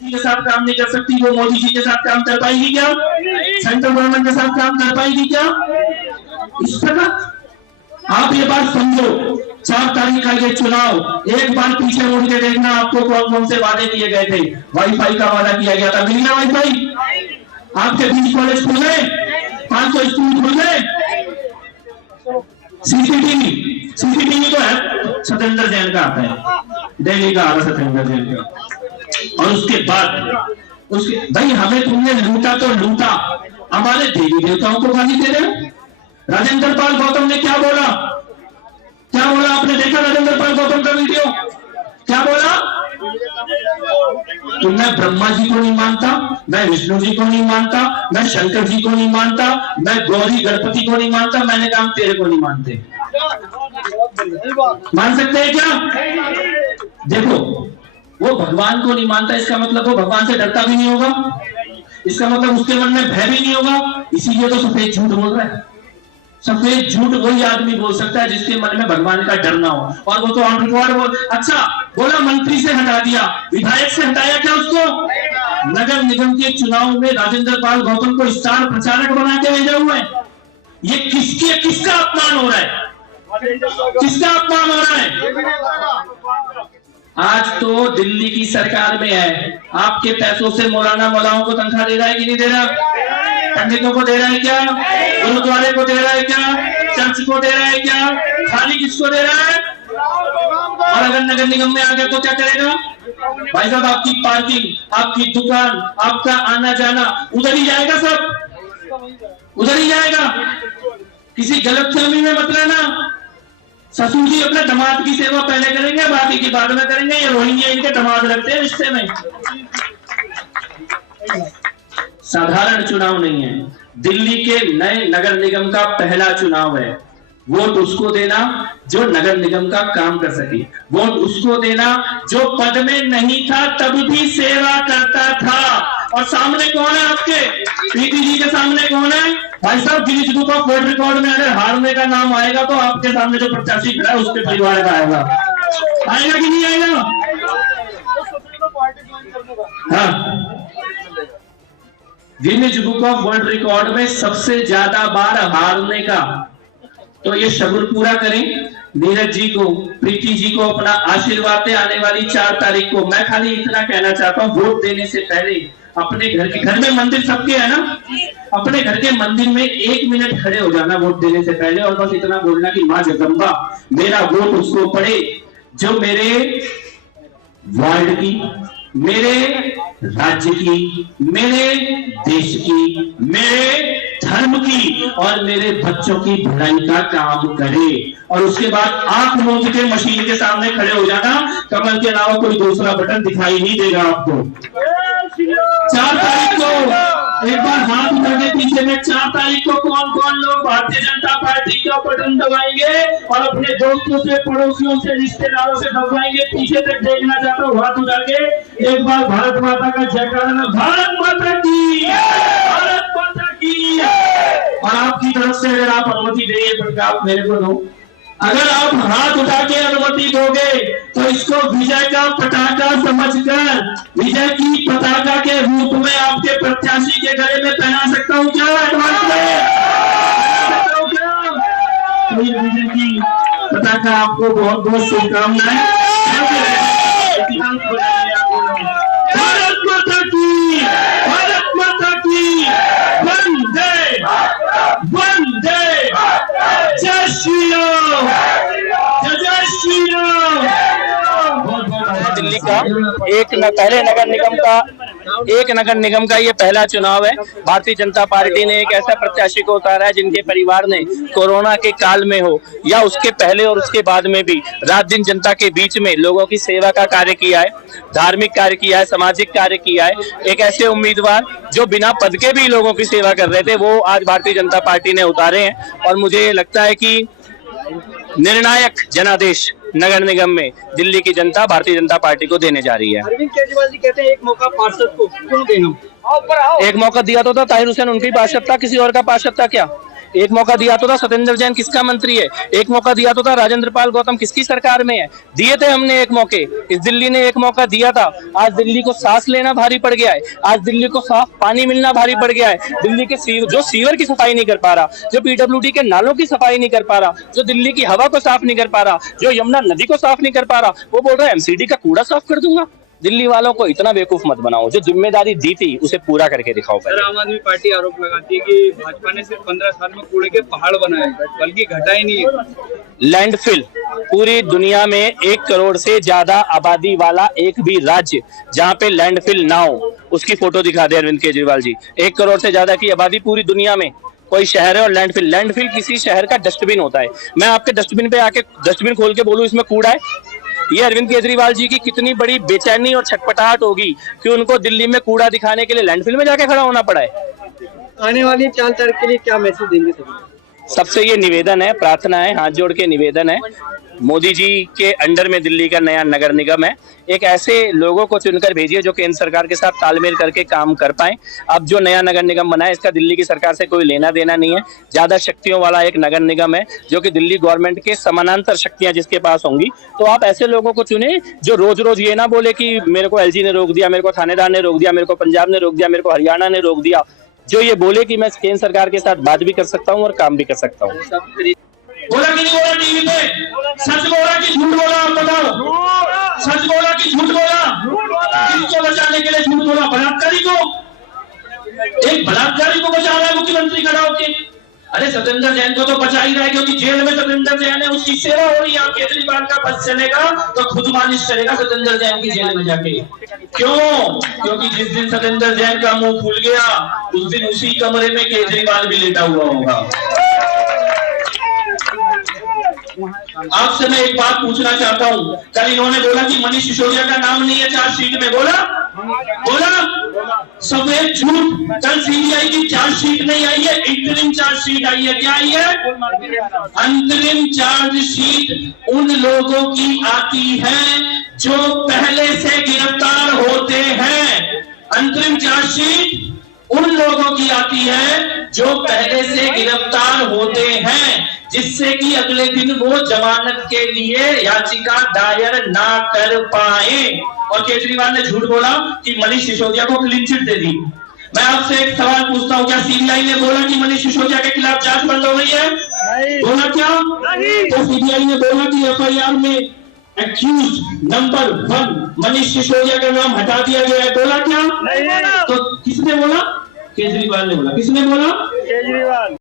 के साथ काम नहीं कर सकती, वो मोदी जी के साथ काम कर पाएगी क्या? सेंट्रल गवर्नमेंट के साथ काम कर पाएगी क्या? इस तरह आप ये बात समझो, 4 तारीख का ये चुनाव, एक बार पीछे मुड़ के देखना आपको कौन कौन से वादे किए गए थे। वाईफाई का वादा किया गया था, मिल गया वाईफाई? आपके 20 कॉलेज खुल गए, 500 स्कूल खुल गए। सीसीटीवी तो है, सत्येंद्र जैन का आता है, दिल्ली का आ रहा सत्येंद्र जैन का। और उसके बाद भाई हमें तुमने लूटा तो लूटा, हमारे देवी देवताओं को गाली दे रहे। राजेंद्र पाल गौतम ने क्या बोला? आपने देखा राजेंद्र पाल गौतम का वीडियो? क्या बोला? तो मैं ब्रह्मा जी को नहीं मानता, मैं विष्णु जी को नहीं मानता, मैं शंकर जी को नहीं मानता, मैं गौरी गणपति को नहीं मानता। मैंने कहा तेरे को नहीं मानते, मान सकते हैं क्या? देखो, वो भगवान को नहीं मानता, इसका मतलब वो भगवान से डरता भी नहीं होगा, इसका मतलब उसके मन में भय भी नहीं होगा। इसीलिए तो सफेद झूठ बोल रहा है। सफेद झूठ वही आदमी बोल सकता है जिसके मन में भगवान का डर ना हो, और वो तो ऑन रिकॉर्ड बोल। अच्छा बोला मंत्री से हटा दिया, विधायक से हटाया क्या उसको? नगर निगम के चुनाव में राजेंद्र पाल गौतम को स्टार प्रचारक बना के भेजा हुआ है। ये किसका अपमान हो रहा है? किसका अपमान हो रहा है? आज तो दिल्ली की सरकार में है, आपके पैसों से मौलाना मौलाओं को तनख्वाह दे रहा है कि नहीं दे रहा? पंडितों को दे रहा है क्या? गुरुद्वारे को दे रहा है क्या? चर्च को दे रहा है क्या? खाली किसको दे रहा है? और अगर नगर निगम में आ गया तो क्या करेगा? भाई साहब आपकी पार्किंग, आपकी दुकान, आपका आना जाना उधर ही जाएगा, सब उधर ही जाएगा। किसी गलतफहमी में मत रहना। ससुर जी अपने दामाद की सेवा पहले करेंगे, बाकी की बाद में करेंगे। ये रोहिंग्या इनके दामाद लगते हैं रिश्ते में। साधारण चुनाव नहीं है, दिल्ली के नए नगर निगम का पहला चुनाव है। वोट उसको देना जो नगर निगम का काम कर सके, वोट उसको देना जो पद में नहीं था तब भी सेवा करता था। और सामने कौन है आपके? प्रीति जी के सामने कौन है? भाई साहब Guinness book of world record में अगर हारने का नाम आएगा तो आपके सामने जो प्रत्याशी खड़ा है उसके परिवार का आएगा कि नहीं आएगा? हाँ, Guinness book of world record में सबसे ज्यादा बार हारने का। तो ये शब्द पूरा करें, नीरज जी को, प्रीति जी को अपना आशीर्वाद दे आने वाली 4 तारीख को। मैं खाली इतना कहना चाहता हूँ, वोट देने से पहले अपने घर में मंदिर सबके है ना, अपने घर के मंदिर में 1 मिनट खड़े हो जाना वोट देने से पहले, और बस इतना बोलना कि मां जगदम्बा मेरा वोट उसको पड़े जो मेरे वार्ड की, मेरे राज्य की, मेरे देश की, मेरे धर्म की और मेरे बच्चों की भलाई का काम करे। और उसके बाद आंख मूंद के मशीन के सामने खड़े हो जाना, कमल के अलावा कोई दूसरा बटन दिखाई नहीं देगा आपको। 4 तारीख को एक बार हाथ उठा के पीछे में, 4 तारीख को कौन कौन लोग भारतीय जनता पार्टी का बटन दबाएंगे और अपने दोस्तों से, पड़ोसियों से, रिश्तेदारों से दबाएंगे? पीछे तक देखना चाहता हूँ, हाथ उठा के एक बार भारत माता का जयकारा, भारत माता की, भारत माता की। और आपकी तरफ से अगर आप अनुमति देंगे तो आप मेरे को दो। अगर आप हाथ उठा के अनुमति दोगे तो इसको विजय का पताका समझकर विजय की पताका के रूप में आपके प्रत्याशी के गले में पहना सकता हूं क्या? एडवांस में विजय की पताका। आपको बहुत बहुत शुभकामनाएं। भारत माता की, भारत माता की, वंदे वंदे, जय श्री राम, जय श्री राम। दिल्ली का पहले नगर निगम का ये पहला चुनाव है। भारतीय जनता पार्टी ने एक ऐसा प्रत्याशी को उतारा है जिनके परिवार ने कोरोना के काल में हो या उसके पहले और उसके बाद में भी रात दिन जनता के बीच में लोगों की सेवा का कार्य किया है, धार्मिक कार्य किया है, सामाजिक कार्य किया है। एक ऐसे उम्मीदवार जो बिना पद के भी लोगों की सेवा कर रहे थे, वो आज भारतीय जनता पार्टी ने उतारे हैं। और मुझे लगता है कि निर्णायक जनादेश नगर निगम में दिल्ली की जनता भारतीय जनता पार्टी को देने जा रही है। अरविंद केजरीवाल जी कहते हैं एक मौका पार्षद को क्यों देना? एक मौका दिया तो था, ताहिर हुसैन उनकी पार्षद था, किसी और का पार्षद था क्या? एक मौका दिया तो था सत्येंद्र जैन किसका मंत्री है, एक मौका दिया तो था राजेंद्र पाल गौतम किसकी सरकार में है, दिए थे हमने एक मौके। इस दिल्ली ने एक मौका दिया था, आज दिल्ली को सांस लेना भारी पड़ गया है, आज दिल्ली को साफ पानी मिलना भारी पड़ गया है। दिल्ली के जो सीवर की सफाई नहीं कर पा रहा, जो पीडब्ल्यूडी के नालों की सफाई नहीं कर पा रहा, जो दिल्ली की हवा को साफ नहीं कर पा रहा, जो यमुना नदी को साफ नहीं कर पा रहा, वो बोल रहा है एमसीडी का कूड़ा साफ कर दूंगा। दिल्ली वालों को इतना बेवकूफ मत बनाओ, जो जिम्मेदारी दी थी उसे पूरा करके दिखाओ। सर, आम आदमी पार्टी आरोप लगाती है कि भाजपा ने सिर्फ 15 साल में कूड़े के पहाड़ बनाए, बल्कि घटा ही नहीं है। लैंडफिल, पूरी दुनिया में 1 करोड़ से ज्यादा आबादी वाला एक भी राज्य जहां पे लैंडफिल ना हो, उसकी फोटो दिखा दे अरविंद केजरीवाल जी। 1 करोड़ से ज्यादा की आबादी पूरी दुनिया में कोई शहर है और लैंडफिल किसी शहर का डस्टबिन होता है। मैं आपके डस्टबिन पे आके डस्टबिन खोल के बोलूं इसमें कूड़ा है, ये अरविंद केजरीवाल जी की कितनी बड़ी बेचैनी और छटपटाहट होगी कि उनको दिल्ली में कूड़ा दिखाने के लिए लैंडफिल में जाके खड़ा होना पड़ा है। आने वाली 4 तारीख के लिए क्या मैसेज देंगे सर? सबसे ये निवेदन है, प्रार्थना है, हाथ जोड़ के निवेदन है, मोदी जी के अंडर में दिल्ली का नया नगर निगम है, एक ऐसे लोगों को चुनकर भेजिए जो केंद्र सरकार के साथ तालमेल करके काम कर पाए। अब जो नया नगर निगम बना है इसका दिल्ली की सरकार से कोई लेना देना नहीं है, ज्यादा शक्तियों वाला एक नगर निगम है जो कि दिल्ली गवर्नमेंट के समानांतर शक्तियां जिसके पास होंगी। तो आप ऐसे लोगों को चुने जो रोज रोज ये ना बोले कि मेरे को एलजी ने रोक दिया, मेरे को थानेदार ने रोक दिया, मेरे को पंजाब ने रोक दिया, मेरे को हरियाणा ने रोक दिया, जो ये बोले कि मैं केंद्र सरकार के साथ बात भी कर सकता हूँ और काम भी कर सकता हूँ। बोला कि नहीं बोला टीवी पे? सच बोला कि झूठ बोला? आप बताओ, सच बोला कि झूठ बोला? किसको बचाने के लिए झूठ बोला? बलात्कारी को, एक बलात्कारी को बचा रहा है मुख्यमंत्री खड़ा होके। अरे सत्येंद्र जैन को तो बचा ही रहा है क्योंकि जेल में सत्येंद्र जैन है, उसकी सेवा हो रही है। केजरीवाल का बस चलेगा तो खुद मालिश करेगा सत्येंद्र जैन की जेल में जाके। क्यों? क्योंकि जिस दिन सत्येंद्र जैन का मुंह खुल गया उस दिन उसी कमरे में केजरीवाल भी लेटा हुआ होगा। आपसे मैं एक बात पूछना चाहता हूं, कल इन्होंने बोला कि मनीष सिसोदिया का नाम नहीं है चार्जशीट में, बोला सफेद झूठ। कल सीबीआई की चार्जशीट नहीं आई है, इंटरिम चार्जशीट आई है। क्या आई है? अंतरिम चार्जशीट उन लोगों की आती है जो पहले से गिरफ्तार होते हैं। अंतरिम चार्जशीट उन लोगों की आती है जो पहले से गिरफ्तार होते हैं, जिससे कि अगले दिन वो जमानत के लिए याचिका दायर ना कर पाए। और केजरीवाल ने झूठ बोला कि मनीष सिसोदिया को क्लीन चिट दे दी। मैं आपसे एक सवाल पूछता हूं, क्या सीबीआई ने बोला कि मनीष सिसोदिया के खिलाफ जांच बंद हो गई है? बोला क्या? तो सीबीआई ने बोला कि एफआईआर में एक्यूज नंबर 1 मनीष सिसोदिया का नाम हटा दिया गया है। बोला क्या? तो किसने बोला? केजरीवाल ने बोला। किसने बोला? केजरीवाल।